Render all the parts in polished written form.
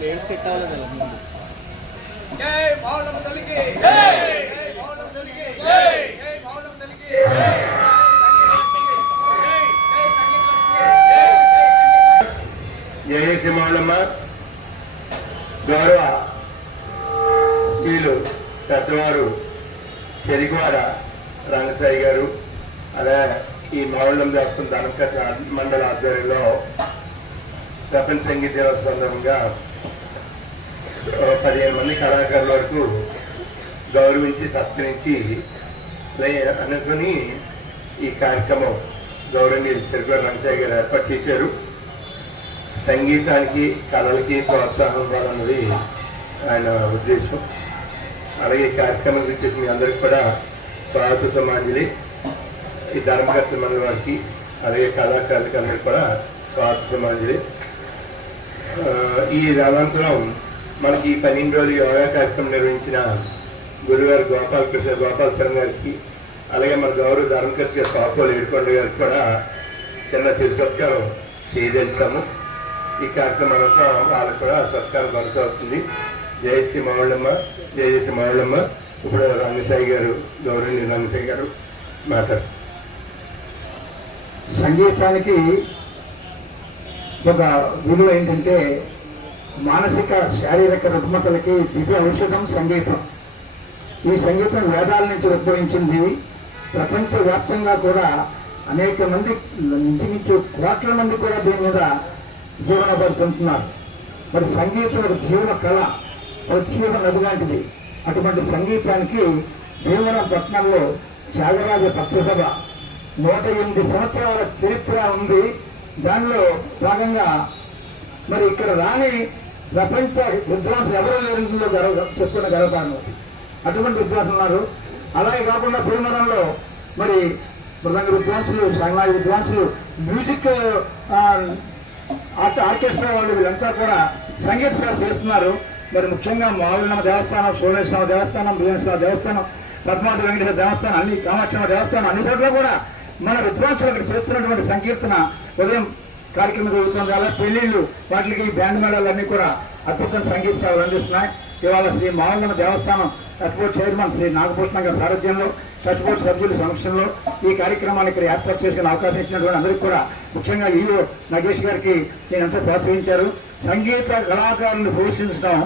Players set అవ్వాలి కదా ముందు. జయ సింహాళమ్మ గౌరవ వీళ్ళు పెద్దవారు చెరిగవాడ రంగసాయి గారు, అలాగే ఈ మావుళ్ళం దేవస్థానం ధనకథ మండల ఆధ్వర్యంలో ప్రపంచ సంగీత దినోత్సవం సందర్భంగా 15 మంది కళాకారుల వరకు గౌరవించి సత్కరించి అనుకుని ఈ కార్యక్రమం గౌరవనీయులు చెరుకుల రంగసాయి గారు ఏర్పాటు చేశారు. సంగీతానికి కళలకి ప్రోత్సాహం ఇవ్వాలన్నది ఆయన ఉద్దేశం. అలాగే ఈ కార్యక్రమం గురించి మీ అందరికీ కూడా స్వాగత సమాంజలి. ఈ ధర్మకర్త మండలి వారికి అలాగే కళాకారులకి అందరికీ కూడా స్వాగత సమాంజలి. ఈ అనంతరం మనకి ఈ 12 రోజులు యోగా కార్యక్రమం నిర్వహించిన గురుగారు గోపాల్ శర్మ గారికి, అలాగే మన గౌరవ ధర్మకర్త గారు కాపోలు ఏడుకొండ గారికి కూడా చిన్న చిరు సత్కారం చేయదలిచాము. ఈ కార్యక్రమం అనంతరం వాళ్ళకు కూడా సత్కారం కొనసాగుతుంది. జయశ్రీ మావుళ్ళమ్మ, జయశ్రీ మావుళ్ళమ్మ. ఇప్పుడు రంగసాయి గారు, గౌరవనీయ రంగసాయి గారు మాట్లాడు. సంగీతానికి ఒక విలువ ఏంటంటే మానసిక శారీరక రుగ్మతలకి దివ్య ఔషధం సంగీతం. ఈ సంగీతం వేదాల నుంచి ఉద్భవించింది. ప్రపంచవ్యాప్తంగా కూడా అనేక మంది, ఇంచుమించు కోట్ల మంది కూడా దీని మీద జీవన పడుతుంటున్నారు. మరి సంగీతం ఒక జీవన కళ, ఒక జీవన నది లాంటిది. అటువంటి సంగీతానికి భీమవరం పట్టణంలో త్యాగరాజ భక్తసభ 108 సంవత్సరాల చరిత్ర ఉంది. దానిలో భాగంగా మరి ఇక్కడ రాని ప్రపంచ విద్వాంసులు ఎవరూ లేని చెప్పుకున్న గర్వకారణం. అటువంటి విద్వాంసులు ఉన్నారు. అలాగే కాకుండా భీమవరంలో మరి మృదంగ విద్వాంసులు, సంగీత విద్వాంసులు, మ్యూజిక్ ఆర్కెస్ట్రా వాళ్ళు, వీళ్ళంతా కూడా సంగీత సేవ చేస్తున్నారు. మరి ముఖ్యంగా మావుళ్ళమ్మ దేవస్థానం, సోమేశ్వర దేవస్థానం, భీమేశ్వర దేవస్థానం, పద్మావతి వెంకటేశ్వర దేవస్థానం, అన్ని కామాక్షమ్మ దేవస్థానం, అన్ని చోట్ల కూడా మన విద్వాంసులు అక్కడ చేస్తున్నటువంటి సంకీర్తన ఉదయం కార్యక్రమం జరుగుతుంది. అలా పెళ్లిళ్ళు, వాటికి బ్యాండ్ మేళాలు అన్ని కూడా అద్భుతమైన సంగీత సేవలు అందిస్తున్నాయి. ఇవాళ శ్రీ మావుళ్ళమ్మ దేవస్థానం టచ్ చైర్మన్ శ్రీ నాగభూషణ గారి సారథ్యంలో, టచ్ బోర్డు సభ్యుల సమక్షంలో ఈ కార్యక్రమాన్ని ఇక్కడ ఏర్పాటు చేసుకునే అవకాశం ఇచ్చినటువంటి అందరికీ కూడా, ముఖ్యంగా ఈవో నగేష్ గారికి నేనంతా ప్రోత్సహించారు. సంగీత కళాకారులను పోషించడం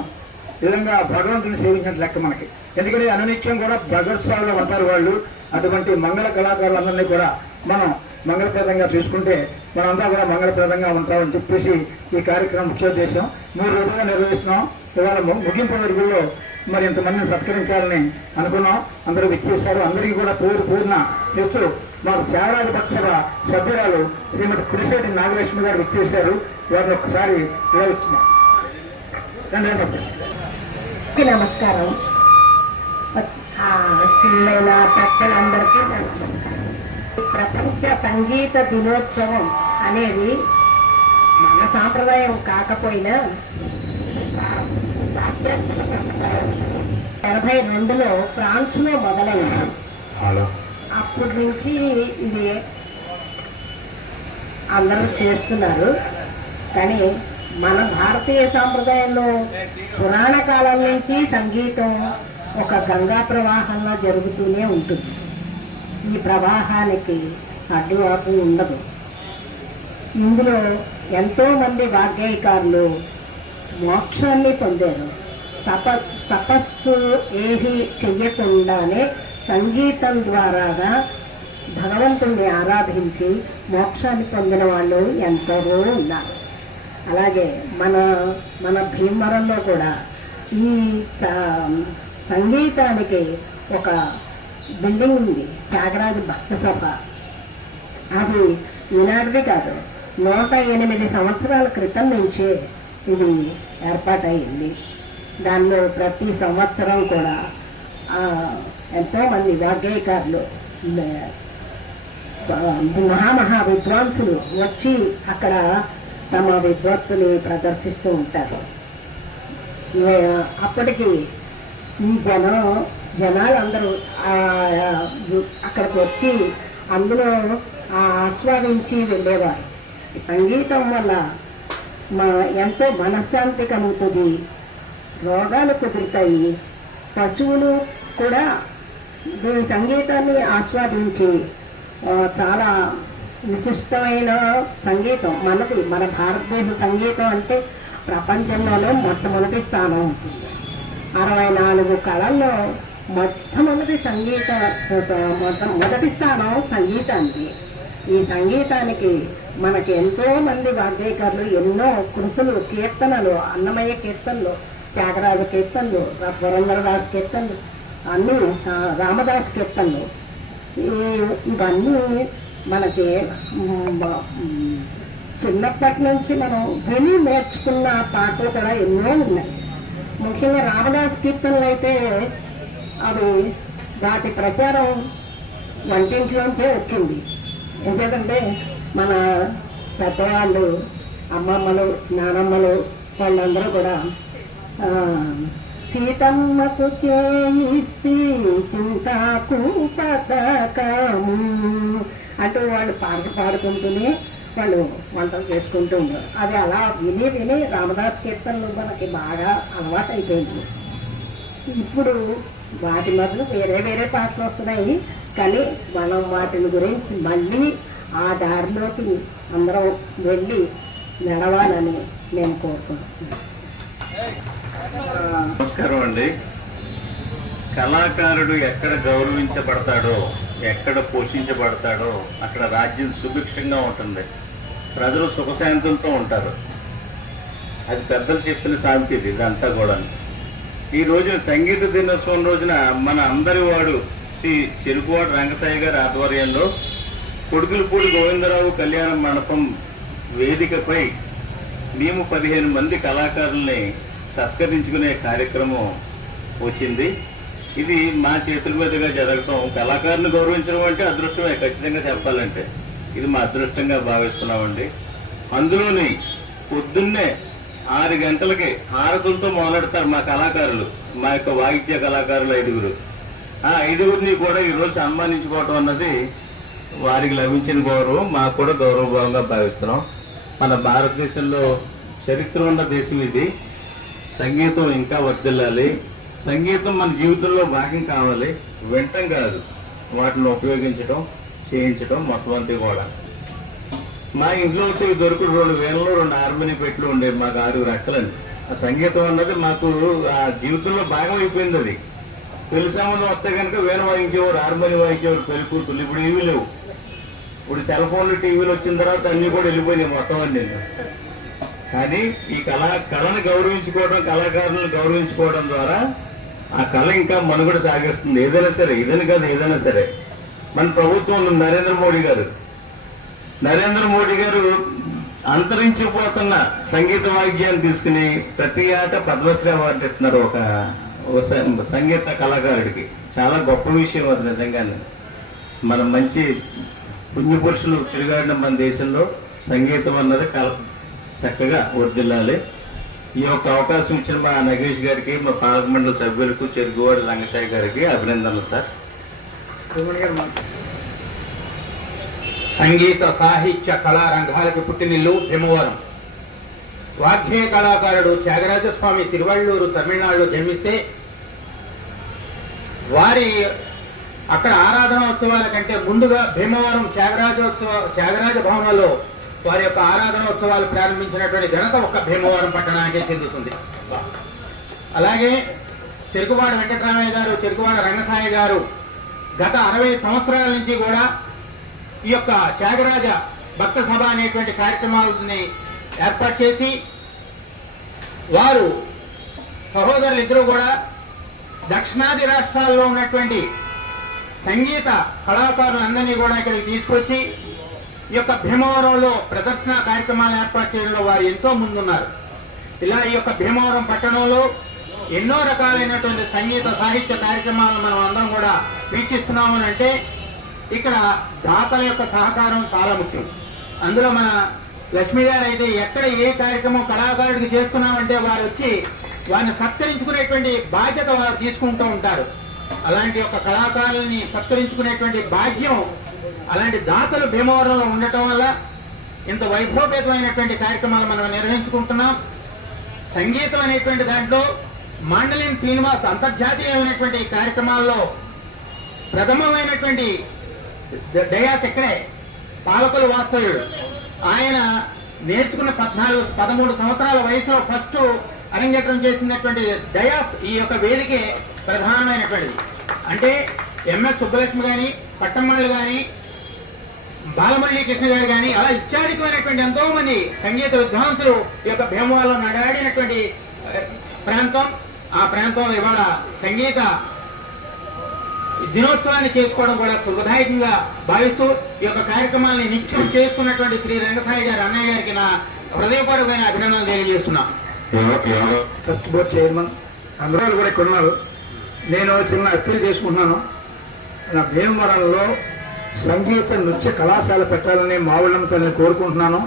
ఈ విధంగా భగవంతుని సేవించినట్టు లెక్క మనకి. ఎందుకంటే అనునిత్యం కూడా భగవత్సాలో ఉంటారు వాళ్ళు. అటువంటి మంగళ కళాకారులందరినీ కూడా మనం మంగళప్రదంగా చూసుకుంటే మనంతా కూడా మంగళప్రదంగా ఉంటామని చెప్పేసి ఈ కార్యక్రమం ముఖ్యోద్దేశం. 3 రోజులుగా నిర్వహిస్తున్నాం. ఇవాళ ముగింపు వరకుల్లో మరి ఇంతమందిని సత్కరించాలని అనుకున్నాం. అందరూ విచ్చేశారు. అందరికీ కూడా పూర్ణ ఎత్తు మాకు త్యాగరాజ పక్షసభ సభ్యురాలు శ్రీమతి కురిశెట్టి నాగలక్ష్మి గారు విచ్చేశారు. వారిని ఒక్కసారి ఇలా వచ్చినాం. నమస్కారం. చిన్న పెద్దలందరికీ ప్రపంచ సంగీత దినోత్సవం అనేది మన సాంప్రదాయం కాకపోయినా 82లో ఫ్రాన్స్ లో మొదలైంది. అప్పటి నుంచి ఇది అందరూ చేస్తున్నారు. కానీ మన భారతీయ సాంప్రదాయంలో పురాణ కాలం నుంచి సంగీతం ఒక గంగా ప్రవాహంలో జరుగుతూనే ఉంటుంది. ఈ ప్రవాహానికి అడ్డువాపు ఉండదు. ఇందులో ఎంతో మంది వాగ్గేయకారులు మోక్షాన్ని పొందారు. తపస్సు ఏది చెయ్యకుండానే సంగీతం ద్వారాగా భగవంతుణ్ణి ఆరాధించి మోక్షాన్ని పొందిన వాళ్ళు ఎందరో ఉన్నారు. అలాగే మన భీమవరంలో కూడా ఈ సంగీతానికి ఒక బిల్డింగ్ ఉంది, త్యాగరాజ భక్తసభ. అది ఈనాటిది కాదు, 108 సంవత్సరాల క్రితం నుంచే ఇది ఏర్పాటయింది. దానిలో ప్రతి సంవత్సరం కూడా ఎంతోమంది వాగ్గేయకారులు, మహా విద్వాంసులు వచ్చి అక్కడ తమ విద్వత్తుని ప్రదర్శిస్తూ ఉంటారు. అప్పటికి ఈ జనాలు అందరూ అక్కడికి వచ్చి అందులో ఆస్వాదించి వెళ్ళేవారు. సంగీతం వల్ల ఎంతో మనశ్శాంతి కలుగుతుంది, రోగాలు కుదురుతాయి. పశువులు కూడా దీని సంగీతాన్ని ఆస్వాదించి చాలా విశిష్టమైన సంగీతం మనది. మన భారతదేశ సంగీతం అంటే ప్రపంచంలోనే మొట్టమొదటి స్థానం ఉంటుంది. 64 కళల్లో మొట్టమొదటి మొదటి స్థానం సంగీతానికి. ఈ సంగీతానికి మనకి ఎంతో మంది వాగ్గేయకారులు ఎన్నో కృతులు, కీర్తనలు, అన్నమయ్య కీర్తనలు, త్యాగరాజ కీర్తనలు, పురంధరదాస్ కీర్తనలు, అన్నీ రామదాస్ కీర్తనలు, ఇవన్నీ మనకి చిన్నప్పటి నుంచి మనం విని నేర్చుకున్న పాటలు కూడా ఎన్నో ఉన్నాయి. ముఖ్యంగా రామదాస్ కీర్తనలు అయితే అవి వాటి ప్రచారం వంటింట్లోంచే వచ్చింది. ఎందుకంటే మన పెద్దవాళ్ళు, అమ్మమ్మలు, నానమ్మలు వాళ్ళందరూ కూడా సీతమ్మకు చేయిస్తే చింతాకు పథకము అంటూ వాళ్ళు పాడుకుంటూనే వాళ్ళు వంటలు చేసుకుంటూ ఉంటారు. అది అలా విని విని రామదాస్ కీర్తనలు మనకి బాగా అలవాటు అయిపోయింది. ఇప్పుడు వాటి బదులు వేరే వేరే పాటలు వస్తున్నాయి, కానీ మనం వాటిని గురించి మళ్ళీ ఆ దారిలోకి అందరం వెళ్ళి నడవాలని నేను కోరుకుంటున్నాను. నమస్కారం అండి. కళాకారుడు ఎక్కడ గౌరవించబడతాడో, ఎక్కడ పోషించబడతాడో అక్కడ రాజ్యం సుభిక్షంగా ఉంటుంది, ప్రజలు సుఖశాంతులతో ఉంటారు. అది పెద్దలు చెప్పిన సామెత ఇది. ఇదంతా కూడా ఈ రోజు సంగీత దినోత్సవం రోజున మన అందరి వాడు శ్రీ చెరుకువాడ రంగసాయి గారి ఆధ్వర్యంలో కొడుకులపూడి గోవిందరావు కళ్యాణ మండపం వేదికపై మేము 15 మంది కళాకారుల్ని సత్కరించుకునే కార్యక్రమం వచ్చింది. ఇది మా చేతుల మీదుగా జరగటం, కళాకారుని గౌరవించడం అంటే అదృష్టమే ఖచ్చితంగా చెప్పాలంటే. ఇది మా అదృష్టంగా భావిస్తున్నామండి. అందులోని పొద్దున్నే 6 గంటలకి హారతులతో మొదలెడతారు మా కళాకారులు, మా యొక్క వాయిద్య కళాకారులు 5గురు. ఆ 5గురిని కూడా ఈరోజు సన్మానించుకోవటం అన్నది వారికి లభించిన గౌరవం, మాకు కూడా గౌరవభావంగా భావిస్తున్నాం. మన భారతదేశంలో చరిత్ర ఉన్న దేశం ఇది. సంగీతం ఇంకా వర్ధిల్లాలి. సంగీతం మన జీవితంలో భాగం కావాలి, వినటం కాదు, వాటిని ఉపయోగించడం, చేయించడం మొత్తం అంతా కూడా. మా ఇంట్లో దొరుకుడు 2 వేలలో 2 హార్మోని పెట్లు ఉండేవి మాకు 6 రెక్కలండి. ఆ సంగీతం అన్నది మాకు ఆ జీవితంలో భాగం అయిపోయింది. అది పెళ్లి సంబంధం వస్తే కనుక వీణ వాయించేవారు, హార్మోని వాయించేవారు పెళ్లి కూతుర్లు. ఇప్పుడు ఇవి లేవు. ఇప్పుడు సెల్ ఫోన్లు, టీవీలు వచ్చిన తర్వాత అన్ని కూడా వెళ్ళిపోయినాయి మొత్తం అన్ని. కానీ ఈ కళను గౌరవించుకోవడం, కళాకారులను గౌరవించుకోవడం ద్వారా ఆ కళ ఇంకా మనుగడ సాగిస్తుంది. ఏదైనా సరే, ఇదని కాదు ఏదైనా సరే. మన ప్రభుత్వం నరేంద్ర మోడీ గారు అంతరించిపోతున్న సంగీత వాయిద్యాన్ని తీసుకుని ప్రతి ఏటా పద్మశ్రీ అవార్డు ఇస్తున్నారు ఒక సంగీత కళాకారుడికి. చాలా గొప్ప విషయం అది నిజంగానే. మనం మంచి పుణ్యపురుషులు తిరిగాడిన మన దేశంలో సంగీతం అన్నది చక్కగా వర్ధిల్లాలి. ఈ యొక్క అవకాశం ఇచ్చిన మా నగేష్ గారికి, మా పాలక మండలి సభ్యులకు, చెరుకువాడ రంగసాయి గారికి అభినందనలు సార్. సంగీత సాహిత్య కళా రంగాలకి పుట్టినిల్లు భీమవరం. వాగ్గేయ కళాకారుడు త్యాగరాజస్వామి తిరువళ్ళూరు తమిళనాడులో జన్మిస్తే వారి అక్కడ ఆరాధనోత్సవాల కంటే ముందుగా భీమవరం త్యాగరాజ భవనంలో వారి యొక్క ఆరాధనోత్సవాలు ప్రారంభించినటువంటి ఘనత ఒక్క భీమవరం పట్టణానికే చెందుతుంది. అలాగే చెరుకువాడ వెంకటరామయ్య గారు, చెరుకువాడ రంగసాయి గారు గత 60 సంవత్సరాల నుంచి కూడా ఈ యొక్క త్యాగరాజ భక్త సభ అనేటువంటి కార్యక్రమాలని ఏర్పాటు చేసి వారు సహోదరులిద్దరూ కూడా దక్షిణాది రాష్ట్రాల్లో ఉన్నటువంటి సంగీత కళాకారులందరినీ కూడా ఇక్కడికి తీసుకొచ్చి ఈ యొక్క భీమవరంలో ప్రదర్శన కార్యక్రమాలు ఏర్పాటు చేయడంలో వారు ఎంతో ముందున్నారు. ఇలా ఈ యొక్క భీమవరం పట్టణంలో ఎన్నో రకాలైనటువంటి సంగీత సాహిత్య కార్యక్రమాలను మనం అందరం కూడా వీక్షిస్తున్నాము అంటే ఇక్కడ దాతల యొక్క సహకారం చాలా ముఖ్యం. అందులో మన లక్ష్మీ గారు అయితే ఎక్కడ ఏ కార్యక్రమం కళాకారుడికి చేస్తున్నామంటే వారు వచ్చి వారిని సత్కరించుకునేటువంటి బాధ్యత వారు తీసుకుంటూ ఉంటారు. అలాంటి యొక్క కళాకారుల్ని సత్కరించుకునేటువంటి భాగ్యం అలాంటి దాతలు భీమవరంలో ఉండటం వల్ల ఇంత వైభవపేతమైనటువంటి కార్యక్రమాలు మనం నిర్వహించుకుంటున్నాం. సంగీతం అనేటువంటి దాంట్లో మాండలిన్ శ్రీనివాస్ అంతర్జాతీయమైనటువంటి కార్యక్రమాల్లో ప్రథమమైనటువంటి డయాస్ ఇక్కడే, పాలకుల వాస్తవ్యుడు. ఆయన నేర్చుకున్న 13 సంవత్సరాల వయసులో ఫస్ట్ అరంగేట్రం చేసినటువంటి డయాస్ ఈ యొక్క వేదికే ప్రధానమైనటువంటిది. అంటే ఎంఎస్ సుబ్బలక్ష్మి గాని, పట్టమ్మాళ్ళు గాని, బాలమురళీ కృష్ణ గారు గాని, అలా ఇత్యాదికమైనటువంటి ఎంతో మంది సంగీత విద్వాంసులు ఈ యొక్క భీమవరంలో నడాడినటువంటి ప్రాంతం. ఆ ప్రాంతంలో ఇవాళ సంగీత దినోత్సవాన్ని చేసుకోవడం కూడా శుభదాయకంగా భావిస్తూ ఈ యొక్క కార్యక్రమాన్ని నిత్యం చేస్తున్నటువంటి శ్రీ రంగసాయి గారి అన్నయ్య గారికి నా హృదయపూర్వకమైన అభినందనలు తెలియజేస్తున్నాం. ట్రస్ట్ బోర్డ్ చైర్మన్ అందరూ కూడా ఇక్కడ ఉన్నారు. నేను చిన్న అప్పీల్ చేసుకుంటున్నాను. నా భీమవరంలో సంగీత నృత్య కళాశాల పెట్టాలని మా ఊళ్ళంతా నేను కోరుకుంటున్నాను.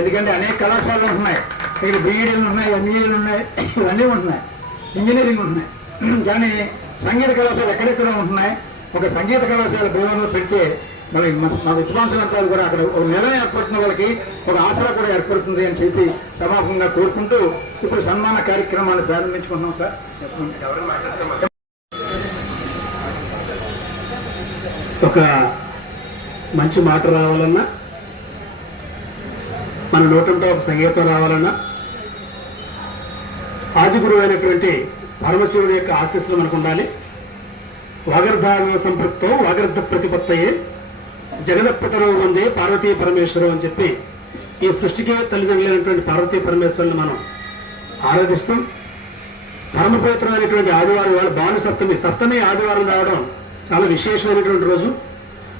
ఎందుకంటే అనేక కళాశాలలు ఉంటున్నాయి, ఇక్కడ బీఈడీలు ఉన్నాయి, ఎంఈడీలు ఉన్నాయి, ఇవన్నీ ఉంటున్నాయి, ఇంజనీరింగ్ ఉంటున్నాయి. కానీ సంగీత కళాశాల ఎక్కడెక్కడ ఉంటున్నాయి. ఒక సంగీత కళాశాల భీమవరంలో పెడితే మరి మా విద్వాంసులంతా కూడా అక్కడ ఒక నిలయం ఏర్పడుతున్న వాళ్ళకి ఒక ఆసరా కూడా ఏర్పడుతుంది అని చెప్పి సమాపంగా కోరుకుంటూ ఇప్పుడు సన్మాన కార్యక్రమాన్ని ప్రారంభించుకుంటున్నాం. సార్ ఒక మంచి మాట రావాలన్నా, మన నోటంతో ఒక సంగీతం రావాలన్నా ఆది గురువు అయినటువంటి పరమశివుడి యొక్క ఆశీస్సులు మనకు ఉండాలి. వాగర్ధారణ సంపృక్తో వాగర్ధ ప్రతిపత్తయే జగదపితరం ఉంది పార్వతీ పరమేశ్వరం అని చెప్పి ఈ సృష్టికి తల్లిదండ్రులైనటువంటి పార్వతీ పరమేశ్వరుని మనం ఆరాధిస్తాం. పరమ పవిత్రమైనటువంటి ఆదివారం వాళ్ళ భాను సప్తమి ఆదివారం రావడం చాలా విశేషమైనటువంటి రోజు.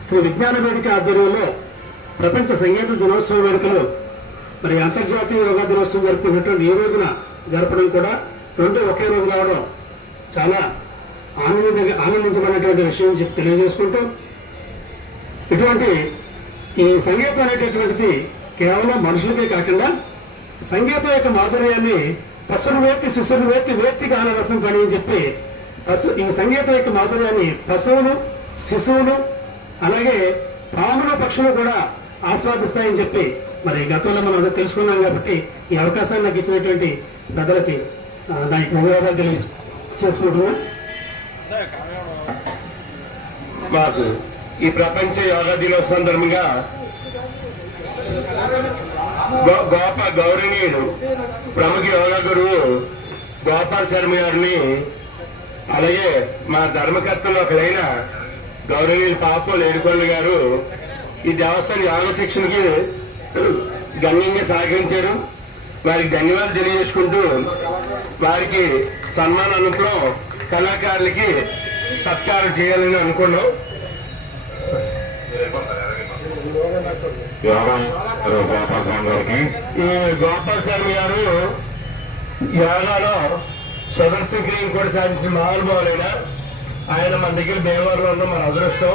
శ్రీ విజ్ఞాన వేదిక ఆధ్వర్యంలో ప్రపంచ సంగీత దినోత్సవ వేడుకలు మరి అంతర్జాతీయ యోగా దినోత్సవం జరుపుకున్నటువంటి ఈ రోజున జరపడం కూడా రెండు ఒకే రోజు రావడం చాలా ఆనందించబడినటువంటి విషయం చెప్పి తెలియజేసుకుంటూ, ఇటువంటి ఈ సంగీతం అనేటటువంటిది కేవలం మనుషులకే కాకుండా సంగీతం యొక్క మాధుర్యాన్ని పశువును వేత్తి శిశువును వేత్తి గానరసం పని అని చెప్పి ఈ సంగీతం యొక్క మాధుర్యాన్ని పశువులు, శిశువులు, అలాగే పాముల పక్షులు కూడా ఆస్వాదిస్తాయని చెప్పి మరి గతంలో మనం అదే తెలుసుకున్నాం. కాబట్టి ఈ అవకాశాన్ని నాకు ఇచ్చినటువంటి పెద్దలకి దానికి ధన్యవాదాలు తెలియజేసుకుంటున్నా. మాకు ఈ ప్రపంచ యోగా దినోత్సవం సందర్భంగా గౌరవనీయులు ప్రముఖ యోగా గురువు గోపాల్ శర్మ గారిని, అలాగే మా ధర్మకర్తలు ఒకరైన గౌరవనీయులు పాపోలు ఏడుకొండ గారు ఈ దేవస్థాన యోగ శిక్షణకి గణనీయంగా సహకరించారు. వారికి ధన్యవాదాలు తెలియజేసుకుంటూ వారికి సన్మాన అనంతరం కళాకారులకి సత్కారం చేయాలని అనుకున్నాం. ఈ గోపాల్ శర్మ గారు యోగాలో సదస్సు క్రియం కూడా సాధించిన మహానుభావులైన ఆయన మన దగ్గర భీమవరంలో ఉన్న మన అదృష్టం.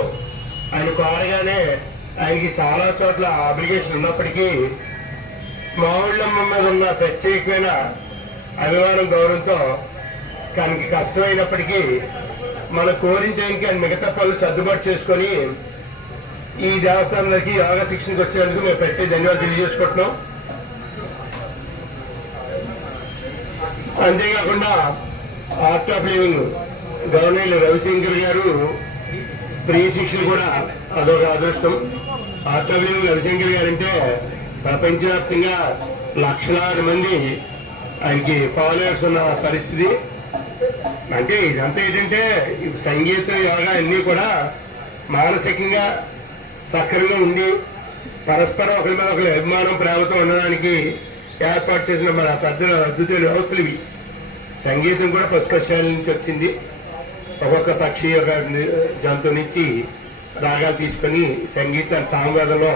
ఆయన కోరగానే ఆయనకి చాలా చోట్ల అప్లికేషన్ ఉన్నప్పటికీ మా ఊళ్ళమ్మ మీద ఉన్న ప్రత్యేకమైన అభిమానం గౌరవంతో తనకి కష్టమైనప్పటికీ మన కోరించడానికి ఆయన మిగతా పనులు సర్దుబాటు చేసుకొని ఈ దేవస్థానాలకి యోగా శిక్షణకు వచ్చినందుకు మేము ప్రత్యేక ధన్యవాదాలు తెలియజేసుకుంటున్నాం. అంతేకాకుండా art of living governor Ravishankar గారు ప్రియ శిక్షణ కూడా అదొక అదృష్టం. ఆర్ట్ ఆఫ్ లివింగ్ రవిశంకర్ గారు అంటే ప్రపంచవ్యాప్తంగా లక్షలాది మంది ఆయనకి ఫాలోవర్స్ ఉన్న పరిస్థితి. అంటే ఇదంతా ఏంటంటే సంగీతం యోగా అన్నీ కూడా మానసికంగా సక్రమంగా ఉండి పరస్పరం ఒకరి మీద ఒకరి అభిమానం ప్రేమతో ఉండడానికి ఏర్పాటు చేసిన మన పెద్ద అద్భుతమైన వ్యవస్థలు ఇవి. సంగీతం కూడా పశుపక్షాల నుంచి వచ్చింది. ఒక్కొక్క పక్షి ఒక జంతువు నుంచి రాగాలు తీసుకొని సంగీతాన్ని సామవేదంలో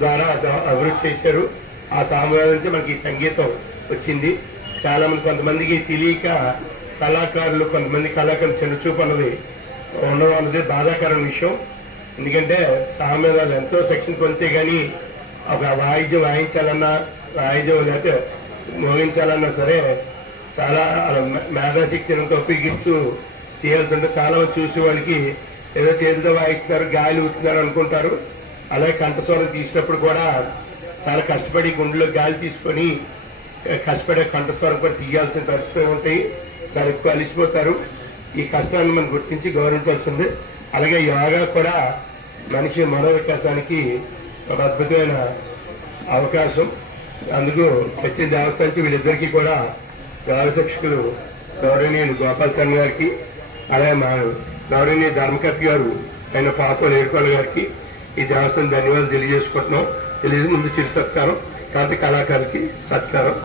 ద్వారా అభివృద్ధి చేశారు. ఆ సామవేదం నుంచి మనకి సంగీతం వచ్చింది. చాలా మంది కొంతమందికి తెలియక కళాకారులు కొంతమంది కళాకారులు చిన్నచూపు అన్నది ఉండడం అన్నది బాధాకరమైన విషయం. ఎందుకంటే సామవేదాలు ఎంతో శిక్షణ పొందితే కానీ ఒక వాయిద్యం వాయించాలన్నా వాయిద్యం లేకపోతే మోగించాలన్నా సరే చాలా మేధాశక్తిని ఉపయోగిస్తూ చేయాల్సి ఉంటే చాలా మంది చూసే వాళ్ళకి ఏదో చేతితో వాయిస్తున్నారు గాలి ఊతున్నారు అనుకుంటారు. అలాగే కంఠస్వరం తీసినప్పుడు కూడా చాలా కష్టపడి గుండెలో గాలి తీసుకొని కష్టపడే కంఠస్వరం కూడా తీయాల్సిన పరిస్థితులు ఉంటాయి. చాలా ఎక్కువ అలిసిపోతారు. ఈ కష్టాన్ని మనం గుర్తించి గౌరవించాల్సింది. అలాగే యోగా కూడా మనిషి మనోవికాసానికి ఒక అద్భుతమైన అవకాశం. అందుకు వచ్చిన దేవస్థానం వీళ్ళిద్దరికీ కూడా యోగ శిక్షకులు గౌరవనీయులు గోపాల్ శర్మ గారికి, అలాగే మా గౌరవనీయ ధర్మకర్త గారు ఆయన పాప ఏడుకోళ్ళ గారికి ఈ దేవస్థానం ధన్యవాదాలు తెలియజేసుకుంటున్నాం. తెలియజేసి ముందు చిరు సత్కారం, కాబట్టి కళాకారులకి సత్కారం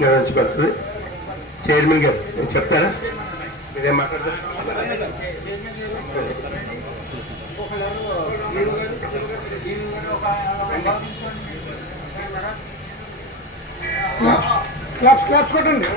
నిర్వహించబడుతుంది. చైర్మన్ గారు నేను చెప్తారా, మీరేం మాట్లాడతారు? క్లాప్స్ కొట్టండి.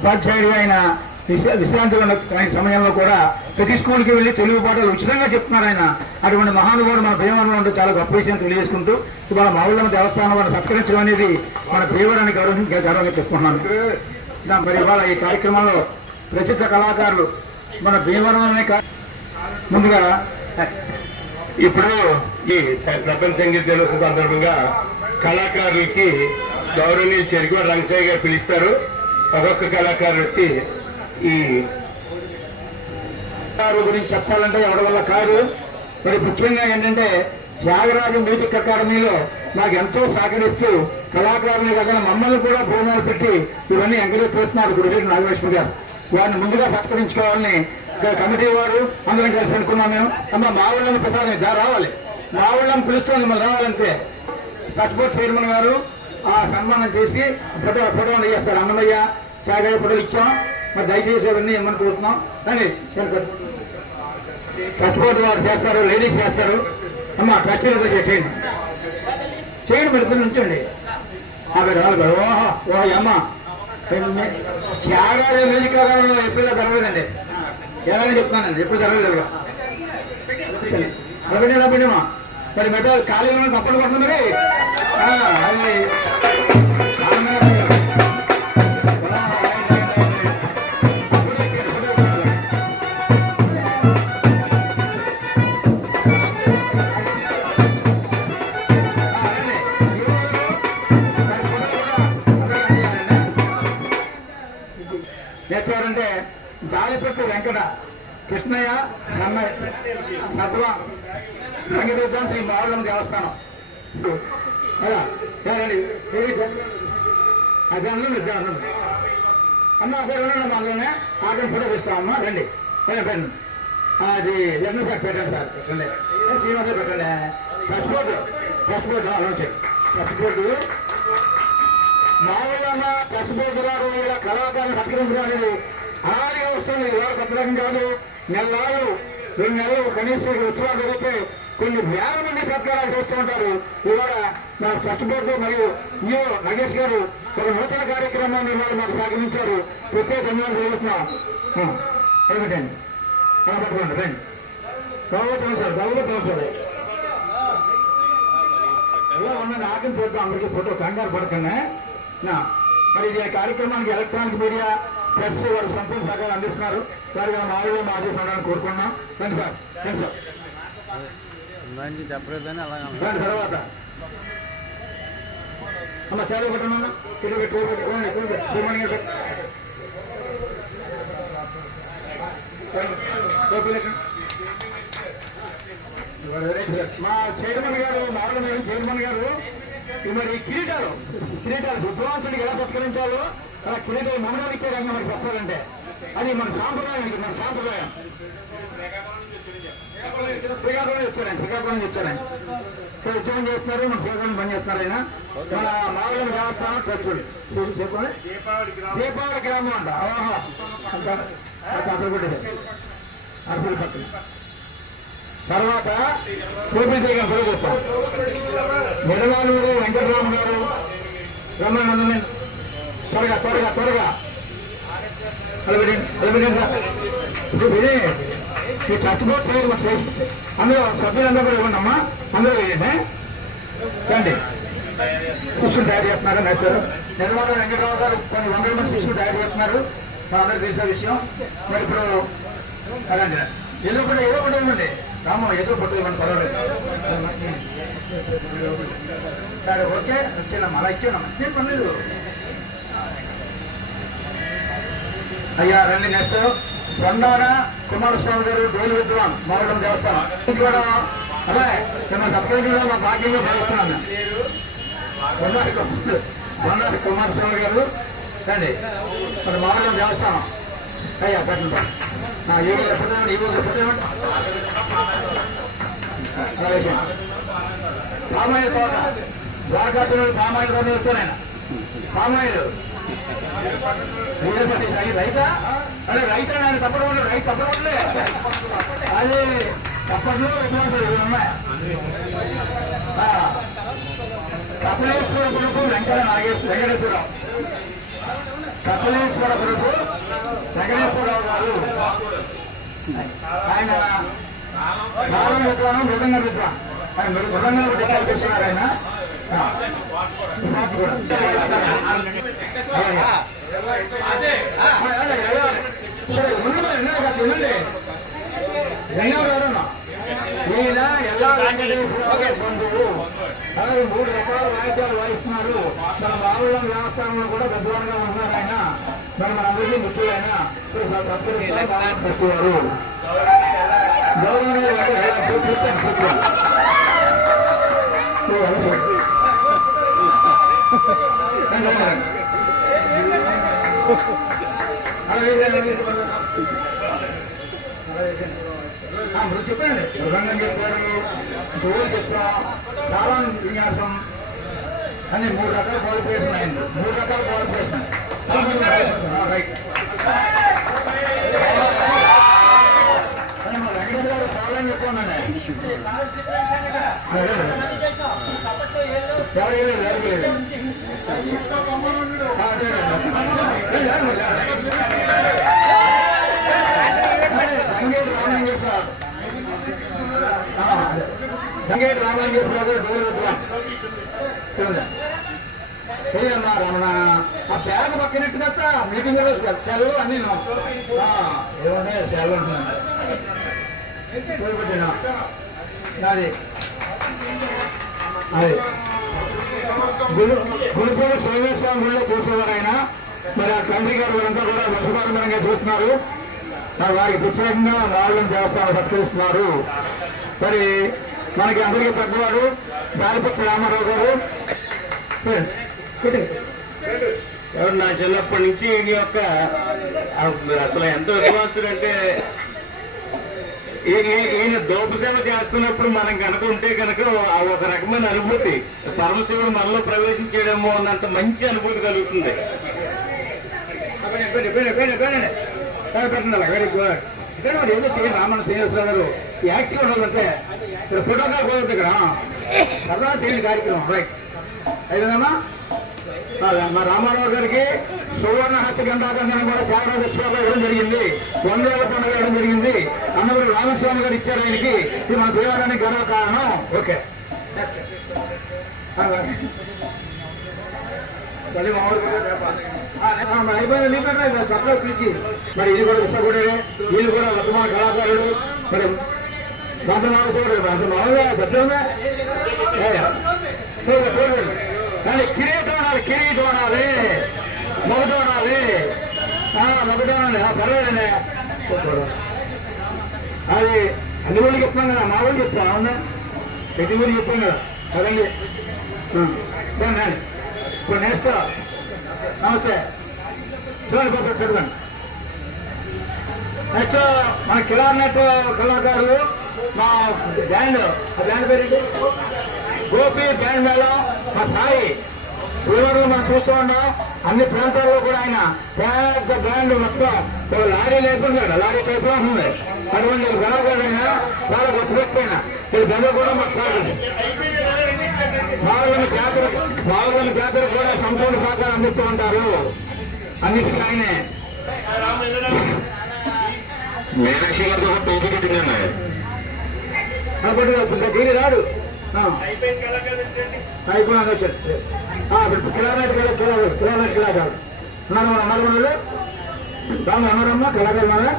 ఉపాధ్యాయుడిగా ఆయన విశ్రాంతిలో ఉన్న సమయంలో కూడా ప్రతి స్కూల్కి వెళ్ళి తెలుగు పాటలు ఉచితంగా చెప్తున్నారు ఆయన. అటువంటి మహానుభావుడు మన భీమవరంలో ఉంటే చాలా గొప్ప విషయం తెలియజేసుకుంటూ ఇవాళ మావుళ్ళమ్మ దేవస్థానం వారిని సత్కరించడం అనేది మన భీమవరాన్ని గౌరవంగా చెప్పుకుంటున్నాను. మరి ఇవాళ ఈ కార్యక్రమంలో ప్రసిద్ధ కళాకారులు మన భీమవరంలోనే ముందుగా ఇప్పుడు ఈ ప్రపంచ సంగీత దినోత్సవం సందర్భంగా కళాకారులకి గౌరవనీయులు చెరుకు రంగసాయి గారు పిలుస్తారు. ఒక్కొక్క కళాకారులు వచ్చి ఈ గురించి చెప్పాలంటే ఎవరి వల్ల కాదు. మరి ముఖ్యంగా ఏంటంటే త్యాగరాజు మ్యూజిక్ అకాడమీలో నాకు ఎంతో సహకరిస్తూ కళాకారులు కాకుండా మమ్మల్ని కూడా బహుమానాలు పెట్టి ఇవన్నీ ఎంకరేజ్ చేస్తున్నారు గురుజీ నాగలక్ష్మి గారు. వారిని ముందుగా సత్కరించుకోవాలని కమిటీ వారు అందరం కలిసి అనుకున్నాం. మేము అమ్మ మా ఊళ్ళని ప్రసాదం రావాలి, మా ఊళ్ళని పిలుస్తుంది మళ్ళీ రావాలంటే పట్టుబోర్డు చైర్మన్ గారు ఆ సన్మానం చేసి ఫోటోలు చేస్తారు. అన్నమయ్య త్యాగయ్య ఫోటోలు ఇచ్చాం. మరి దయచేసి అవన్నీ ఏమని కోరుతున్నాం కానీ పట్టుబోర్డు వారు చేస్తారు, లేడీస్ చేస్తారు. అమ్మ ఖర్చులతో చేయండి పెడుతున్న ఉంచండి. ఓహో అమ్మ త్యాగరాజు మ్యూజిక్ అకాడమీలో ఎప్పుడు జరగలేదండి. ఏమైనా చెప్తానండి, ఎప్పుడు జరగలేదు. అభినయమా మరి మెట ఖాళీలో తప్పలు పడుతుంది. మరి నేర్చారంటే దాలిపత్తి వెంకట కృష్ణయ్య సత్వ సంగీత విద్వాంస శ్రీ మావుళ్ళమ్మ దేవస్థానం. అది అన్న సరే ఉండండి, అందులోనే ఆటం ఫోటో తీస్తామమ్మా. రండి రండి. అది లెఫ్ట్ సార్ పెట్టండి సార్, పెట్టండి. శ్రీనివాస పెట్టండి. ఫస్ట్ బోర్డు మావుళ్ళమ్మ ఫస్ట్ బోర్డు గారు ఇలా కళాకారులు సత్కరించడం అనేది అలాగే వస్తుంది. ఇవాళ కొత్త రకం కాదు. నెలలు 2 నెలలు కనీసం ఉత్సవాలు జరిగితే కొన్ని వేల మంది సత్కారాలు చేస్తూ ఉంటారు. ఇవాళ మన ఫస్ట్ బోర్డు మరియు ఈఓ నగేష్ గారు ఒక నూతన కార్యక్రమాన్ని ఇవాళ మాకు సహకరించారు. ప్రత్యేక ధన్యవాదాలు చేస్తున్నాం. ఏమిటండి అలా పట్టుకోండి, రండి. గౌరవం సార్ ఎలా ఉన్నది ఆకలి చూద్దాం. అందరికీ ఫోటో కంగారు పడకండి. మరి ఇది కార్యక్రమానికి ఎలక్ట్రానిక్ మీడియా ప్రెస్ వారు సంపూర్ణ సహకారం అందిస్తున్నారు. వారిగా మాలో మాజీ పడాలని కోరుకున్నాం. రండి సార్, రండి సార్. చెప్పలేదని అలా తర్వాత అమ్మ సేవ పెట్టమన్నా మా చైర్మన్ గారు మామూలు చైర్మన్ గారు మరి కిరీటాలు విద్వాంసుడికి ఎలా సత్కరించాలో అలా కిరీటాలు మనలో ఇచ్చే రంగం మనకి చెప్పాలంటే అది మన సాంప్రదాయం. శ్రీకాకుళం వచ్చారండి ఉద్యోగం చేస్తున్నారు, మన శ్రీకాకుళం పని చేస్తున్నారు. ఆయన మన మామూలు దేవస్థానం ఖర్చుడు చెప్పండి దీపావళి గ్రామం అంట. అసలు పక్కన తర్వాత చూపించగల పొరుగు నిడవాలూరు వెంకటరామ గారు రమణానందన్ త్వరగా ఈ ట్రస్ట్ బోర్డు చేయడం అందులో సభ్యులందరూ కూడా ఇవ్వండి అమ్మా. అందరూ వేయండి రండి. శిష్యులు తయారు చేస్తున్నారు. నేర్చారు నిర్మాణ వెంకటరావు గారు కొన్ని 100 మంది శిష్యులు తయారు చేస్తున్నారు. మా అందరూ తెలిసే విషయం. మరి ఇప్పుడు అలాంటి ఏదో ఒకటి ఇవ్వండి రామ, ఏదో ఒకటి ఇవ్వండి, పర్వాలేదు. సరే ఓకే వచ్చేనమ్మా, అలా ఇచ్చానమ్మా, చెప్పలేదు. అయ్యా రండి. నెక్స్ట్ కొండాన కుమారస్వామి గారు డోలు విద్వాన్ మారడం దేవస్థానం కూడా అబ్బాయి మిమ్మల్ని తప్పకుండా మా భాగ్యంగా భావిస్తున్నాను. కొండాన కుమారస్వామి గారు రండి మన మారడం దేవస్థానం. అయ్యా పెట్టండి. పామాయిల తోట ద్వారకాతులు పామాయిల తోట వచ్చాను. ఆయన పామాయిలు రైతా అదే రైతా ఆయన తప్పడం రైతు తప్పడలే అది తప్పట్లో విశ్వాసాలు ఉన్నాయి. కపిలేశ్వర గురుకు వెంకటేశ్వరరావు కపిలేశ్వర గురుకు వెంకటేశ్వరరావు గారు ఆయన నాలుగు విద్వానం మృదంగ విద్వాన్. ఆయన మృదంగ విద్వాలు చేస్తున్నారు. ఆయన ఈయన ఎలా వెంకటేశ్వరరావు బంధువు. అలాగే 3 రకాల వాయిద్యాలు వాయిస్తున్నారు. మన బావులం దేవస్థానంలో కూడా విద్వాన్గా ఉన్నారు. ఆయన మరి మనందరికీ ముఖ్యమైన సత్కరిస్తారు. గౌరవంగా చెప్పండి. మృదంగం చెప్పారు, డోలు చెప్పాం, తాళం విన్యాసం అని 3 రకాల క్వాలిఫికేషన్ అయింది. 3 రకాల క్వాలిఫికేషన్ రైట్. మా వెంకట గారు తాళం చెప్పానండి. సంగేట్ రామలింగేశ్వరరావు గారు డోలు విద్వాన్. ఏమన్నా రమణ ఆ బ్యాగ్ పక్కనట్టు కదా మీటింగ్ లో సెలవు అన్ని ఏమన్నా సెలవు అంటున్నాను. అది అది గురుపూడి సోమేశ్వరం గుడిలో చూసేవారు. ఆయన మరి ఆ తండ్రి గారు వాళ్ళంతా కూడా వర్షపాతంగా చూస్తున్నారు. మరి వారికి ప్రత్యేకంగా రావులం దేవస్థానం సత్కరిస్తున్నారు. మరి మనకి అందరికీ పెద్దవాడు బాలపతి రామారావు గారు. నా చిన్నప్పటి నుంచి ఈయన యొక్క అసలు ఎంత విద్వాంసుడంటే ఈయన దోపు సేవ చేస్తున్నప్పుడు మనం కనుక ఉంటే కనుక ఒక రకమైన అనుభూతి, పరమశివుడు మనలో ప్రవేశించేయడమో అన్నంత మంచి అనుభూతి కలుగుతుంది. Very good. ఇక్కడ మరి ఏదో చేయండి. రామణ శ్రీనివాసరావు గారు యాక్టివ్ ఉండాలంటే ఇక్కడ ఫోటోగ్రాఫ్ పోతుంది. ఇక్కడ సరదా చేయండి కార్యక్రమం. రైట్ అయిపోయిందమ్మా. మా రామారావు గారికి సువర్ణ హత్య గంటాకందనం కూడా చాలా ఉత్సవాలు ఇవ్వడం జరిగింది. 100 ఏళ్ల పండుగ ఇవ్వడం జరిగింది. అన్నప్పుడు రామస్వామి గారు ఇచ్చారు ఆయనకి. ఇది మన దేవాలయానికి గర్వ కారణం. ఓకే అయిపోయింది. తప్పలో పిలిచి మరి ఇది కూడా ఇష్టపడే వీళ్ళు కూడా వర్తమాన కళాకారులు. మరి దాంతో మానసు అంత మామూలుగా పెద్దగా కానీ కిరీటోనాలి మొగటోనాలి పర్లేదండి. అది అన్ని ఊళ్ళు చెప్తాం కదా, మా ఊళ్ళు చెప్తాం అవునా, ప్రతి ఊళ్ళు చెప్పాం కదా కదండి. ఇప్పుడు నెక్స్ట్ నమస్తే చూడండి బాబు పెట్టుకోండి. నెక్స్ట్ మన కిలార్నెట్ కళాకారులు మా బ్యాండ్, ఆ బ్యాండ్ పేరు గోపి బ్యాండ్ మేళం మా సాయి. ఇప్పుడు మనం చూస్తూ ఉన్నాం అన్ని ప్రాంతాల్లో కూడా ఆయన పెద్ద బ్యాండ్ మొత్తం లారీ లేకుండా లారీ టైప్ లో ఉంది. అటువంటి కళాకారుడైనా చాలా గొప్ప వ్యక్తి అయినా ఇది ప్రజలు కూడా మాకు సాగుతుంది. బాగున్న జాతర కూడా సంపూర్ణ సహకారం అందిస్తూ ఉంటారు. అన్నిటికీ ఆయనే మీనాక్షి గారితో టోపీ పెట్టిందండి. కాబట్టి దీని రాడు అయిపోయినా ఇప్పుడు కిలోమీటర్ కిలోమీటర్ అన్నారు దాని అన్నారమ్మా కళాకారు మళ్ళా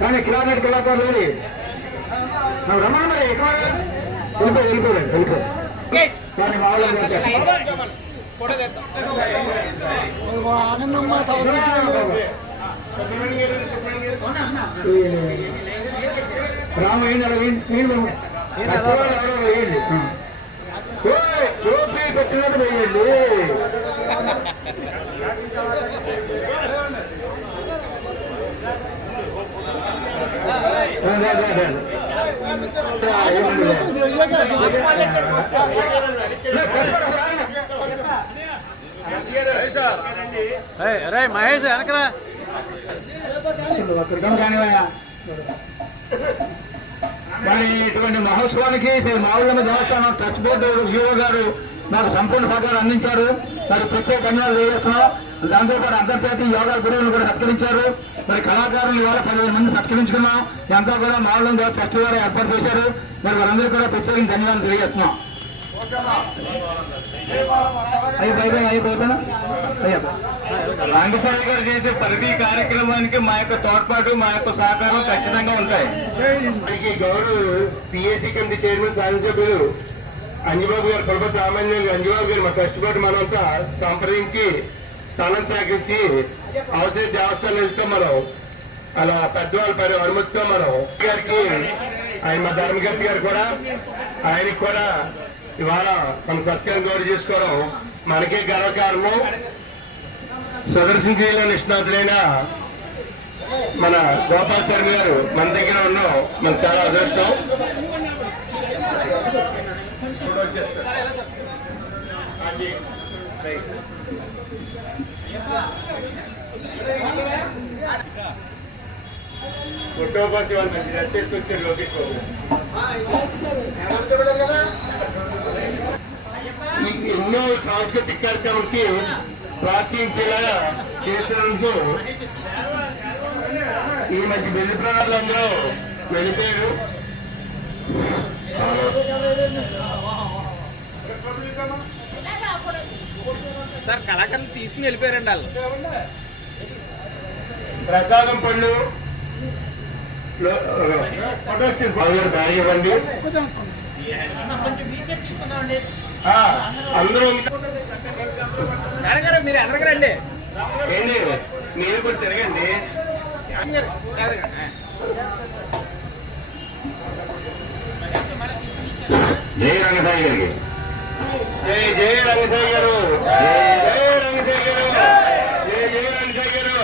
కానీ కిలోమీటర్ కళాకారు లేదు రమ్మని మరి ఎక్కువ వెళ్ళిపోలేదు కానీ రాము ఏంటి టోపీ పెట్టినట్టు వేయండి. మహేష్ వెనకరా కానివయ్యా. మరి ఇటువంటి మహోత్సవానికి శ్రీ మావుళ్ళమ్మ దేవస్థానం ట్రస్ట్ బోర్డు ఈఓ గారు నాకు సంపూర్ణ సహకారం అందించారు. మరి ప్రత్యేక ధన్యవాదాలు తెలియజేస్తున్నాం. దాంతోపాటు అంతర్జాతీయ యోగా గురువులను కూడా సత్కరించారు. మరి కళాకారులు ఇవాళ 10,000 మంది సత్కరించుకున్నాం. ఇదంతా కూడా మావుళ్ళమ్మ దేవ ట్రస్ట్ గారు ఏర్పాటు చేశారు. మరి వారందరూ కూడా ప్రత్యేక ధన్యవాదాలు తెలియజేస్తున్నాం. అయిపోయినా రంగస్వామి గారు చేసే ప్రతి కార్యక్రమానికి మా యొక్క తోడ్పాటు మా యొక్క సహకారం ఖచ్చితంగా ఉంటాయి. గౌరవ పిఎస్సి కమిటీ చైర్మన్ శాసనసభ్యులు అంజబాబు గారు, పర్వత రామాంజనేయులు అంజబాబు గారు మా కష్టపడి మనంతా సంప్రదించి స్థానం సేకరించి అవసర దేవస్థానం వెళ్తాం. మనం అలా పెద్దవాళ్ళ అనుమతితో మనం గారికి ఆయన మా ధర్మకర్త గారు కూడా ఆయనకి కూడా ఇవాళ మన సత్యాన్ని గౌరవ చేసుకోవడం మనకే గర్వకారణం. సుదర్శనగిరిలో నిష్ణాతులైన మన గోపాల్ శర్మ గారు మన దగ్గర ఉన్నాం, మనకు చాలా అదృష్టం. ఫోటో పచ్చి వాళ్ళు మంచి డ్రెస్ చేసుకొచ్చారు లోకేష్ బాబు. ఎన్నో సాంస్కృతిక కార్యక్రమానికి ప్రోత్సహించేలా చేసినందుకు ఈ మధ్య బెల్లి ప్రాణాలందరూ వెళ్ళిపోయారు. సార్ కళాకారులు తీసుకుని వెళ్ళిపోయారండి వాళ్ళు. ప్రసాదం పళ్ళు బ్యాగ్ ఇవ్వండి. అందరూ మీరు ఎదరగరండి, ఏంటి మీరు కూడా తిరగండి. జై రంగసాయి గారికి జై. జై రంగసాయి గారు, జై రంగసాయి గారు, జై జై రంగసాయి గారు.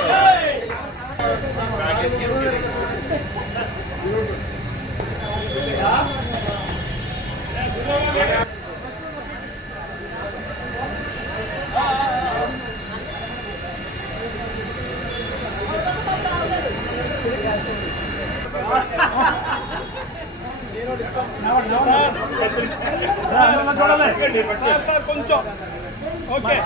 కొంచెం ఓకే